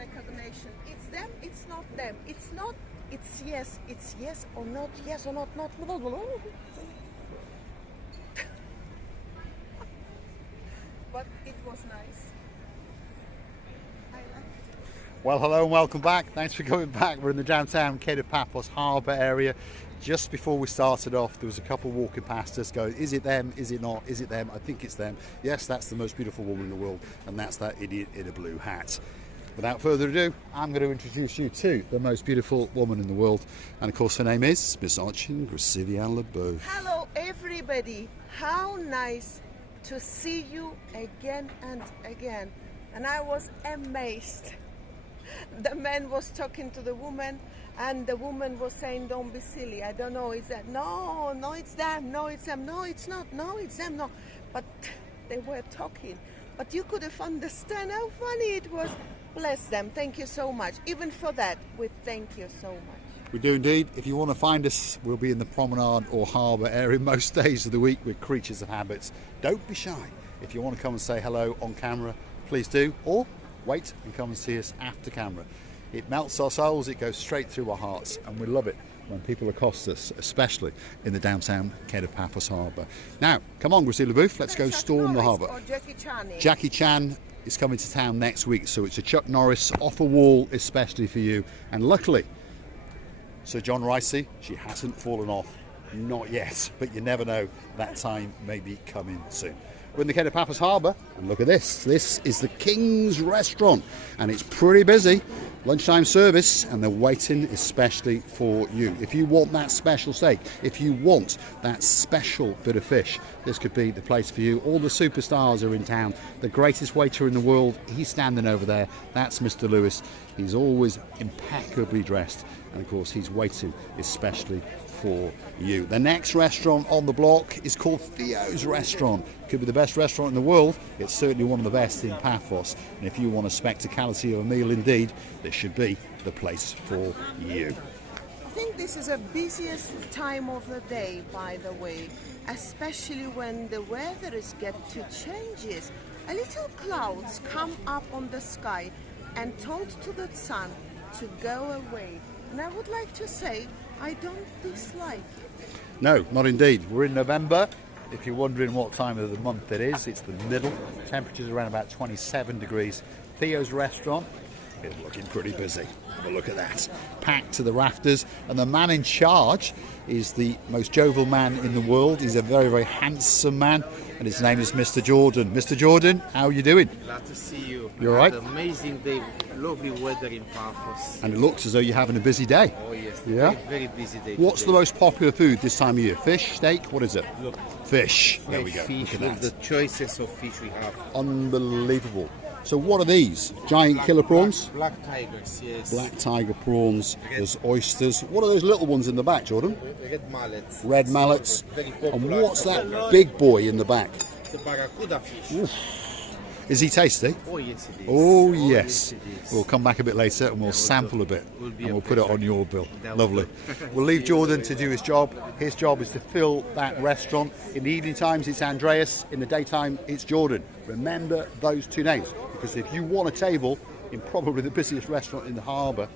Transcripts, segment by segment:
recognition. It's them, it's not them. It's not, it's yes or not, yes or not. But it was nice. I liked it. Well, hello and welcome back. Thanks for coming back. We're in the downtown Kato Paphos Harbour area. Just before we started off, there was a couple walking past us going, is it them, is it not, is it them? I think it's them. Yes, that's the most beautiful woman in the world, and that's that idiot in a blue hat. Without further ado, I'm going to introduce you to the most beautiful woman in the world, and of course her name is Miss Archie Gracilian Leboeuf. Hello everybody, how nice to see you again and again. And I was amazed. The man was talking to the woman, and the woman was saying, don't be silly, I don't know, it's that, no, it's them, no, it's them, no, it's not, no, it's them, no. But they were talking, but you could have understood how funny it was. Bless them, thank you so much. Even for that, we thank you so much. We do indeed. If you want to find us, we'll be in the promenade or harbour area most days of the week. We're creatures of habits. Don't be shy. If you want to come and say hello on camera, please do, or wait and come and see us after camera. It melts our souls, it goes straight through our hearts, and we love it when people accost us, especially in the downtown Kato Paphos Harbour. Now, come on, Gracilian Leboeuf, let's go storm the harbour. Jackie Chan is coming to town next week, so it's a Chuck Norris off a wall especially for you. And luckily, Sir John Ricey, she hasn't fallen off, not yet, but you never know, that time may be coming soon. We're in the Kato Paphos Harbour, and look at this. This is the King's Restaurant, and it's pretty busy. Lunchtime service, and they're waiting especially for you. If you want that special steak, if you want that special bit of fish, this could be the place for you. All the superstars are in town. The greatest waiter in the world, he's standing over there. That's Mr. Lewis. He's always impeccably dressed, and of course he's waiting especially for you. The next restaurant on the block is called Theos Restaurant. Could be the best restaurant in the world. It's certainly one of the best in Paphos, and if you want a spectacality of a meal indeed, this should be the place for you. I think this is the busiest time of the day, by the way, especially when the weather is getting to changes. A little clouds come up on the sky and told to the sun to go away. And I would like to say, I don't dislike it. No, not indeed. We're in November. If you're wondering what time of the month it is, it's the middle. Temperature's around about 27 degrees. Theos Restaurant is looking pretty busy. Have a look at that. Packed to the rafters. And the man in charge is the most jovial man in the world. He's a very, very handsome man, and his name is Mr. Jordan. Mr. Jordan, how are you doing? Glad to see you. You all right? Amazing day, lovely weather in Paphos. And it looks as though you're having a busy day. Oh yes, Yeah? very busy day. What's today. the most popular food this time of year? Fish, steak, what is it? Look, Fish. There we go. fish, Look look at the that. choices of fish we have. Unbelievable. So what are these? Giant killer prawns? Black tigers, yes. Black tiger prawns. There's oysters. What are those little ones in the back, Jordan? Red mallets. Red mallets. Very popular. And what's that big boy in the back? The barracuda fish. Is he tasty? Oh yes it is. Oh yes. it is. We'll come back a bit later and we'll we'll sample do. a bit, Will be and a we'll put it pleasure. on your bill. That will Lovely. do. We'll leave Jordan to do his job. His job is to fill that restaurant. In the evening times it's Andreas, in the daytime it's Jordan. Remember those two names, because if you want a table in probably the busiest restaurant in the harbour,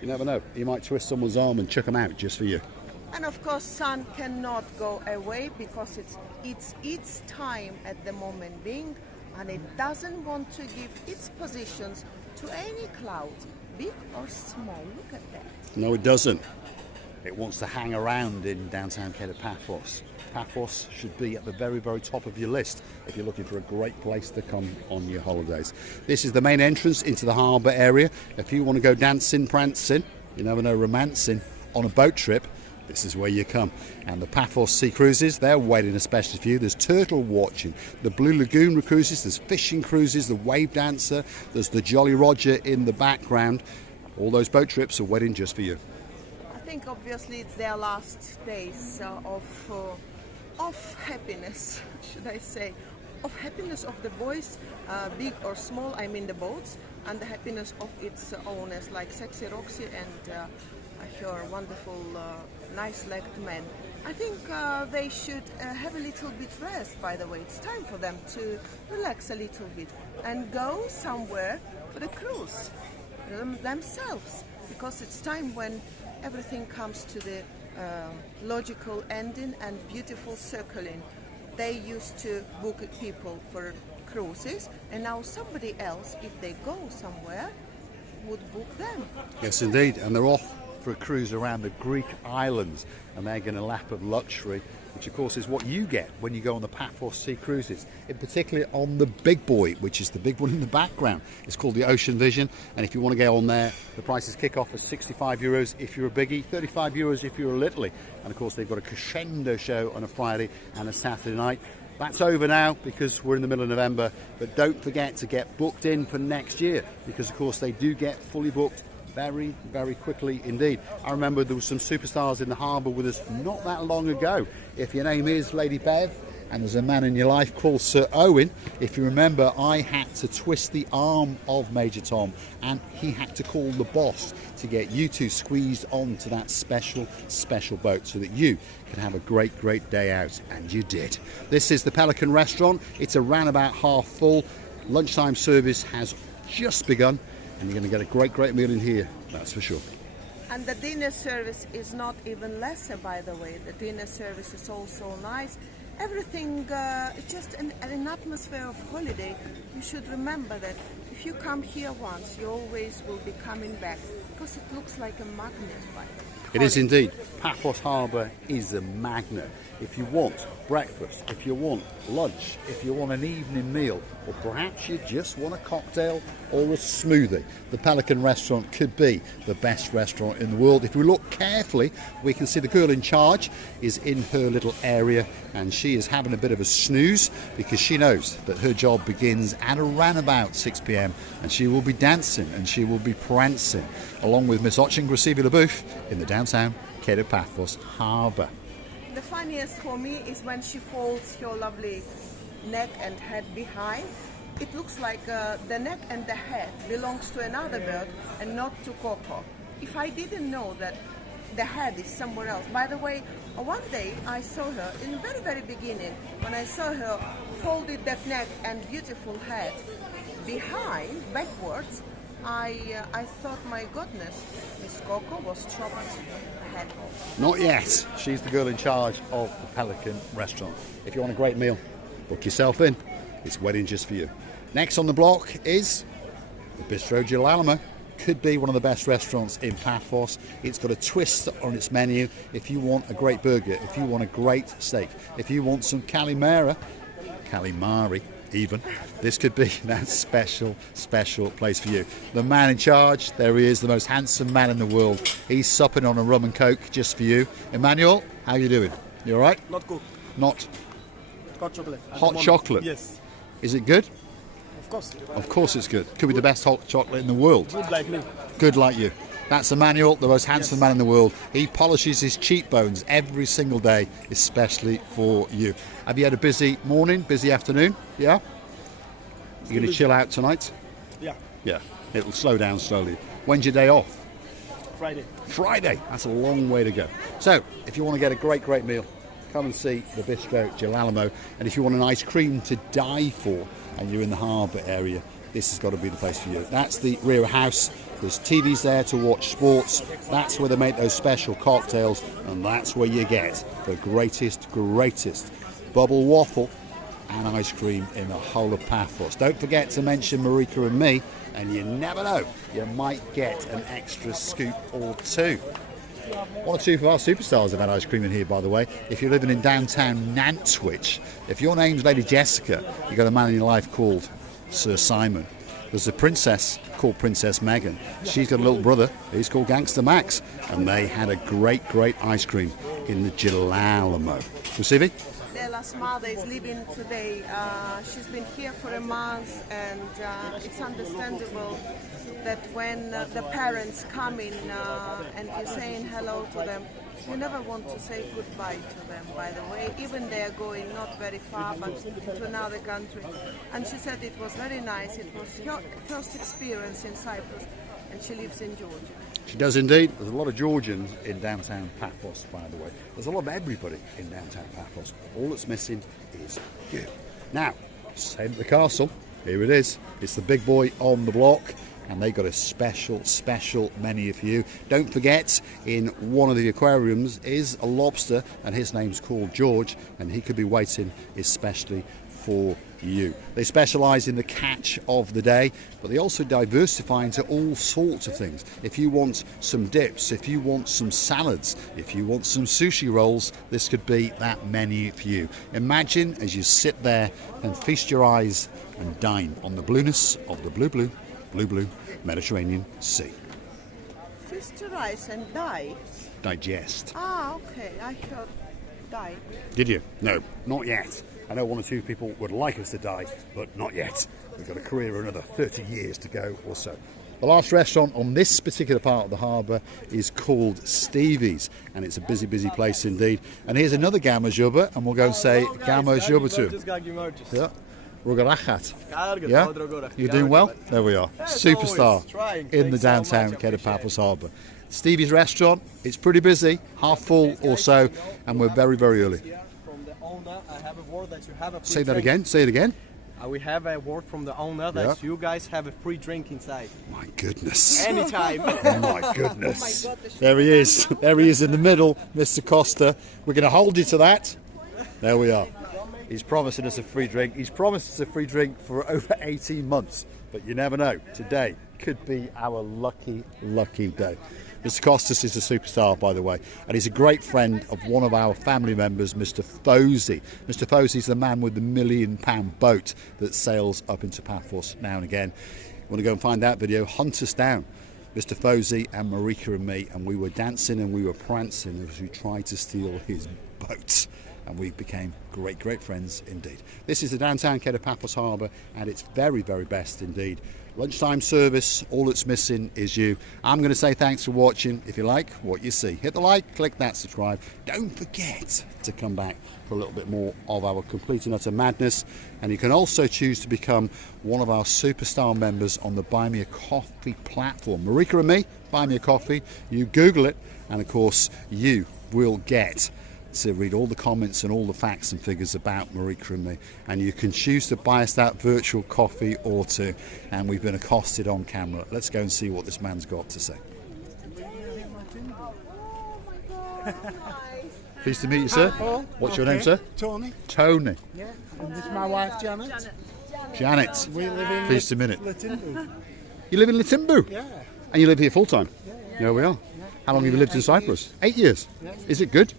you never know, you might twist someone's arm and chuck them out just for you. And of course, sun cannot go away because it's its time at the moment being, and it doesn't want to give its positions to any cloud, big or small. Look at that. No, it doesn't. It wants to hang around in downtown Kato Paphos. Paphos should be at the very, very top of your list if you're looking for a great place to come on your holidays. This is the main entrance into the harbour area. If you want to go dancing, prancing, you never know, romancing on a boat trip, this is where you come. And the Paphos Sea Cruises, they're waiting especially for you. There's turtle watching, the Blue Lagoon cruises, there's fishing cruises, the Wave Dancer, there's the Jolly Roger in the background. All those boat trips are waiting just for you. I think obviously it's their last days of happiness, should I say, of happiness of the boys, big or small, I mean the boats, and the happiness of its owners like Sexy Roxy and her wonderful, nice-legged man. I think they should have a little bit rest, by the way. It's time for them to relax a little bit and go somewhere for the cruise. themselves, because it's time when everything comes to the logical ending and beautiful circling. They used to book people for cruises, and now somebody else, if they go somewhere, would book them. Yes, indeed, and they're off for a cruise around the Greek islands, and they're getting a lap of luxury, which of course is what you get when you go on the Paphos Sea Cruises, in particular on the big boy, which is the big one in the background. It's called the Ocean Vision, and if you want to go on there, the prices kick off at €65 if you're a biggie, €35 if you're a littlie, and of course they've got a crescendo show on a Friday and a Saturday night. That's over now because we're in the middle of November, but don't forget to get booked in for next year, because of course they do get fully booked very, very quickly indeed. I remember there were some superstars in the harbour with us not that long ago. If your name is Lady Bev and there's a man in your life called Sir Owen, if you remember, I had to twist the arm of Major Tom, and he had to call the boss to get you two squeezed onto that special boat so that you can have a great day out, and you did. This is the Pelican Restaurant. It's around about half full. Lunchtime service has just begun, and you're going to get a great meal in here, that's for sure. And the dinner service is not even lesser, by the way. The dinner service is also nice. Everything, it's just an atmosphere of holiday. You should remember that if you come here once, you always will be coming back, because it looks like a magnet, right? It is indeed. Paphos Harbour is a magnet. If you want breakfast, if you want lunch, if you want an evening meal, or perhaps you just want a cocktail or a smoothie, the Pelican Restaurant could be the best restaurant in the world. If we look carefully, we can see the girl in charge is in her little area, and she is having a bit of a snooze because she knows that her job begins at around about 6 p.m. and she will be dancing and she will be prancing along with Miss Ochin Gracivia-LaBouffe in the downtown Kato Paphos Harbour. The funniest for me is when she folds your lovely neck and head behind. It looks like the neck and the head belongs to another bird and not to Coco. If I didn't know that the head is somewhere else. By the way, one day I saw her in the very beginning, when I saw her folded that neck and beautiful head behind, backwards, I thought, my goodness, Miss Coco was chopped head off. Not yet. She's the girl in charge of the Pelican Restaurant. If you want a great meal, book yourself in. It's waiting just for you. Next on the block is the Bistro Gali. Could be one of the best restaurants in Paphos. It's got a twist on its menu. If you want a great burger, if you want a great steak, if you want some calimari even, this could be that special place for you. The man in charge, there he is, the most handsome man in the world. He's supping on a rum and coke just for you. Emmanuel, how you doing? You all right? Not good. Not Hot chocolate. hot chocolate? Yes. Is it good? Of course. Of course it's good. Could be the best hot chocolate in the world. Good like me. Good like you. That's Emmanuel, the most handsome man in the world. He polishes his cheekbones every single day, especially for you. Have you had a busy morning, busy afternoon? Yeah? You're going to chill out tonight? Yeah. Yeah. It'll slow down slowly. When's your day off? Friday. Friday. That's a long way to go. So, if you want to get a great meal, come and see the Bistro Gali. And if you want an ice cream to die for and you're in the harbour area, this has got to be the place for you. That's the rear house. There's TVs there to watch sports. That's where they make those special cocktails, and that's where you get the greatest bubble waffle and ice cream in the whole of Paphos. Don't forget to mention Marika and me, and you never know, you might get an extra scoop or two. One or two of our superstars have had ice cream in here, by the way. If you're living in downtown Nantwich, if your name's Lady Jessica, you've got a man in your life called Sir Simon. There's a princess called Princess Megan. She's got a little brother, he's called Gangster Max, and they had a great ice cream in the Gali. Receiving? Their last mother is leaving today. She's been here for a month, and it's understandable that when the parents come in and you're saying hello to them, you never want to say goodbye to them, by the way, even they're going not very far, but to another country. And she said it was very nice. It was her first experience in Cyprus, and she lives in Georgia. She does indeed. There's a lot of Georgians in downtown Paphos, by the way. There's a lot of everybody in downtown Paphos. All that's missing is you. Now, same at the castle. Here it is. It's the big boy on the block. and they got a special menu for you. Don't forget, in one of the aquariums is a lobster, and his name's called George, and he could be waiting especially for you. They specialise in the catch of the day, but they also diversify into all sorts of things. If you want some dips, if you want some salads, if you want some sushi rolls, this could be that menu for you. Imagine as you sit there and feast your eyes and dine on the blueness of the blue Mediterranean Sea. Feast your eyes and die. Digest. Ah, okay. I heard die. Did you? No, not yet. I know one or two people would like us to die, but not yet. We've got a career of another 30 years to go or so. The last restaurant on this particular part of the harbour is called Stevie's, and it's a busy place indeed. And here's another Gamma Jubba, and we'll go and say Gamma Jubba to him. Yeah. Yeah? You're doing well? There we are. Superstar in the downtown Kato Paphos Harbour. Stevie's Restaurant, it's pretty busy, half full or so, and we're very early. Say that again, say it again. We have a word from the owner that you guys have a free drink inside. My goodness. Anytime. Oh my goodness. There he is. There he is in the middle, Mr. Costa. We're going to hold you to that. There we are. He's promising us a free drink. He's promised us a free drink for over 18 months. But you never know. Today could be our lucky day. Mr. Costas is a superstar, by the way, and he's a great friend of one of our family members, Mr. Fosey. Mr. Fosey is the man with the £1 million boat that sails up into Paphos now and again. You want to go and find that video? Hunt us down. Mr. Fosey and Marika and me, and we were dancing and we were prancing as we tried to steal his boat. And we became great friends indeed. This is the downtown Kato Paphos Harbour at its very best indeed. Lunchtime service, all that's missing is you. I'm going to say thanks for watching. If you like what you see, hit the like, click that subscribe. Don't forget to come back for a little bit more of our complete and utter madness. And you can also choose to become one of our superstar members on the Buy Me a Coffee platform. Marika and me, Buy Me a Coffee. You Google it, and of course you will get to read all the comments and all the facts and figures about Marika and me, and you can choose to buy us that virtual coffee or two. And we've been accosted on camera. Let's go and see what this man's got to say. Pleased to meet you, sir. What's your name, sir? Tony. Tony. Yeah, and this is my wife, Janet. Janet. We live in Pleased to meet you. Litimbu. You live in Litimbu? Yeah. And you live here full time? Yeah. There we are. Yeah. How long have you lived in Cyprus? 8 years. Yeah. Is it good?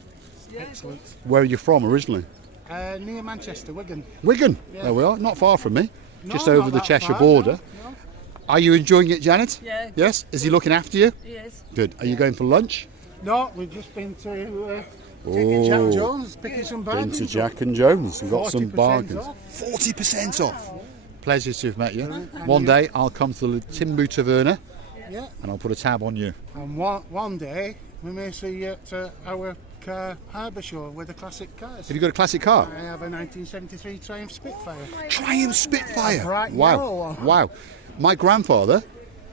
Excellent. Where are you from originally? Near Manchester, Wigan. Wigan. Yeah. There we are. Not far from me. No, Just over not the that Cheshire far, border. No. Are you enjoying it, Janet? Yeah. Yes? Is he looking after you? Yes. Good. Are you going for lunch? No, we've just been to Jack Jones, picking some Been bargains. to Jack and Jones and got some 40% bargains. off. 40% off. Pleasure to have met you. One day I'll come to the Timbu Taverna Yeah. and I'll put a tab on you. And one day we may see you at our car harbour show with the classic cars. Have you got a classic car? I have a 1973 Triumph Spitfire. Triumph Spitfire. A bright yellow Wow. one. Wow. My grandfather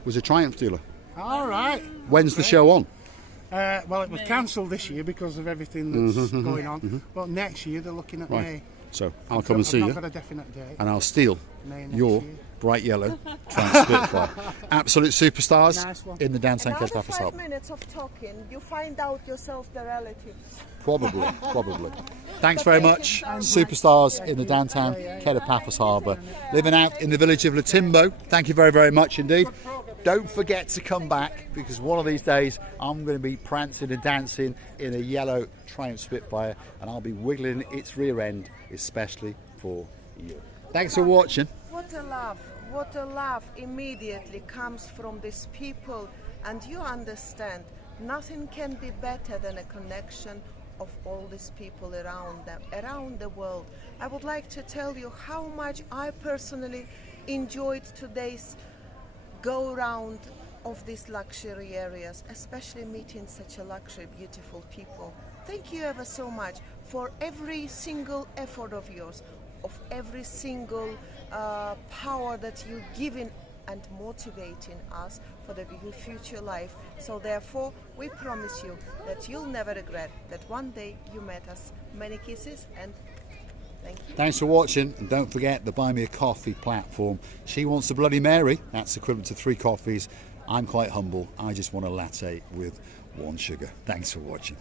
was a Triumph dealer. All right. When's the show on? Well, it was cancelled this year because of everything that's going on. But next year they're looking at Right. May. So I'll come and see I've you not got a definite date. and I'll steal May next your year. bright yellow Triumph Spitfire. Absolute superstars Nice one. in the downtown Kato After Paphos 5 Harbour. minutes of talking, you find out yourself the relatives. Probably. Thanks very much. Superstars in the downtown Kato Paphos Harbour. Living out in the village of Litimbo. Thank you very much indeed. Don't forget to come back, because one of these days I'm going to be prancing and dancing in a yellow Triumph Spitfire, and I'll be wiggling its rear end especially for you. Thanks for watching. What a love immediately comes from these people, and you understand nothing can be better than a connection of all these people around them, around the world. I would like to tell you how much I personally enjoyed today's go round of these luxury areas, especially meeting such a luxury, beautiful people. Thank you ever so much for every single effort of yours, of every single power that you're giving and motivating us for the future life. So therefore, we promise you that you'll never regret that one day you met us. Many kisses and Thank you. Thanks for watching, and don't forget the Buy Me a Coffee platform. She wants a Bloody Mary. That's equivalent to 3 coffees. I'm quite humble. I just want a latte with 1 sugar. Thanks for watching.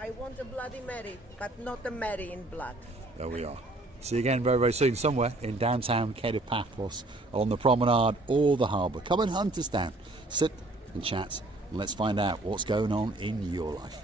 I want a Bloody Mary, but not a Mary in blood. There we are. See you again very, very soon, somewhere in downtown Kato, Paphos, on the promenade or the harbour. Come and hunt us down. Sit and chat, and let's find out what's going on in your life.